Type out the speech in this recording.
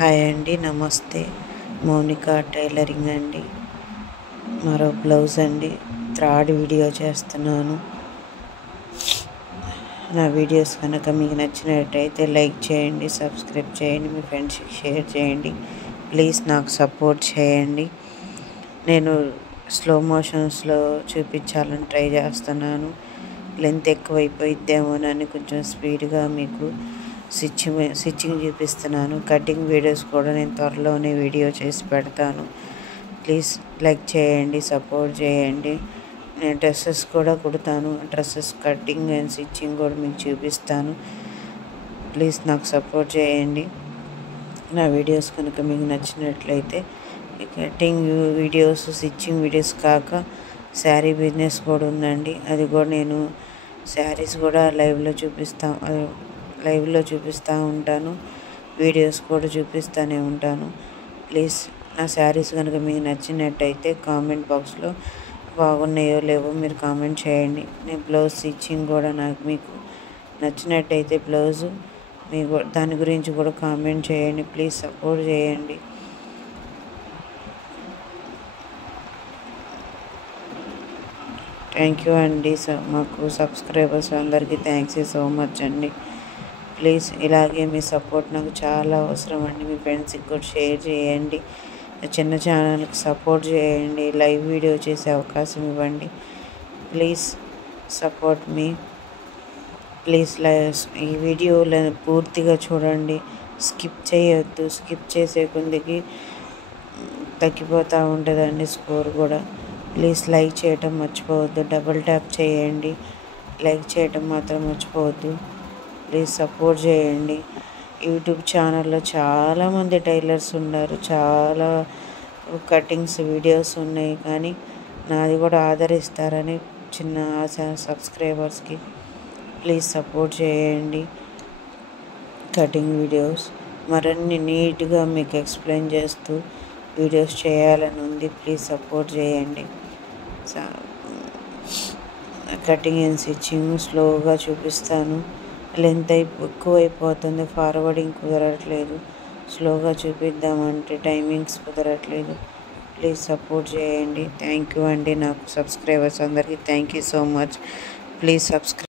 Hi అండి, నమస్తే. Mounika tailoring అండి. మరో బ్లౌజ్ అండి. థర్డ్ వీడియో చేస్తున్నాను. నా వీడియోస్ కనుక మీకు నచ్చినట్టయితే లైక్ చేయండి, సబ్స్క్రైబ్ చేయండి, మీ ఫ్రెండ్స్కి షేర్ చేయండి. ప్లీజ్ నాకు సపోర్ట్ చేయండి. నేను స్లో మోషన్స్లో చూపించాలని ట్రై చేస్తున్నాను. లెంత్ ఎక్కువైపోయిద్దేమోనని కొంచెం స్పీడ్గా మీకు స్టిచ్చింగ్ చూపిస్తున్నాను. కటింగ్ వీడియోస్ కూడా నేను త్వరలోనే వీడియో చేసి పెడతాను. ప్లీజ్ లైక్ చేయండి, సపోర్ట్ చేయండి. నేను డ్రెస్సెస్ కూడా కుడతాను. డ్రెస్సెస్ కటింగ్ అండ్ స్టిచ్చింగ్ కూడా మీకు చూపిస్తాను. ప్లీజ్ నాకు సపోర్ట్ చేయండి. నా వీడియోస్ కనుక మీకు నచ్చినట్లయితే కటింగ్ వీడియోస్, స్టిచ్చింగ్ వీడియోస్ కాక శారీ బిజినెస్ కూడా ఉందండి. అది కూడా నేను శారీస్ కూడా లైవ్లో చూపిస్తూ ఉంటాను. వీడియోస్ కూడా చూపిస్తూనే ఉంటాను. ప్లీజ్ నా శారీస్ కనుక మీకు నచ్చినట్టయితే కామెంట్ బాక్స్లో బాగున్నాయో లేవో మీరు కామెంట్ చేయండి. నేను బ్లౌజ్ స్టిచ్చింగ్ కూడా మీకు నచ్చినట్టయితే బ్లౌజు మీకు దాని గురించి కూడా కామెంట్ చేయండి. ప్లీజ్ సపోర్ట్ చేయండి. థ్యాంక్ యూ అండి. మాకు సబ్స్క్రైబర్స్ అందరికీ థ్యాంక్స్ సో మచ్ అండి. ప్లీజ్ ఇలాగే మీ సపోర్ట్ నాకు చాలా అవసరం అండి. మీ ఫ్రెండ్స్కి కూడా షేర్ చేయండి. చిన్న ఛానల్కి సపోర్ట్ చేయండి. లైవ్ వీడియో చేసే అవకాశం ఇవ్వండి. Please support me. ప్లీజ్ ఈ వీడియోలను పూర్తిగా చూడండి. స్కిప్ చేయొద్దు. స్కిప్ చేసే కొద్దికి తగ్గిపోతూ ఉంటుందండి స్కోర్ కూడా. ప్లీజ్ లైక్ చేయటం మర్చిపోవద్దు. డబుల్ ట్యాప్ చేయండి. లైక్ చేయటం మాత్రం మర్చిపోవద్దు. ప్లీజ్ సపోర్ట్ చేయండి. యూట్యూబ్ ఛానల్లో చాలామంది టైలర్స్ ఉన్నారు. చాలా కటింగ్స్ వీడియోస్ ఉన్నాయి. కానీ నాది కూడా ఆదరిస్తారని చిన్న ఆశ సబ్స్క్రైబర్స్కి. ప్లీజ్ సపోర్ట్ చేయండి. కటింగ్ వీడియోస్ మరిన్ని నీట్గా మీకు ఎక్స్ప్లెయిన్ చేస్తూ వీడియోస్ చేయాలని ఉంది. ప్లీజ్ సపోర్ట్ చేయండి. కటింగ్ అండ్ స్టిచ్చింగ్ స్లోగా చూపిస్తాను. లెంత్ ఎక్కువైపోతుంది. ఫార్వర్డింగ్ కుదరట్లేదు. స్లోగా చూపిద్దామంటే టైమింగ్స్ కుదరట్లేదు. ప్లీజ్ సపోర్ట్ చేయండి. థ్యాంక్ యూ అండి. నాకు సబ్స్క్రైబర్స్ అందరికీ thank you so much. Please subscribe.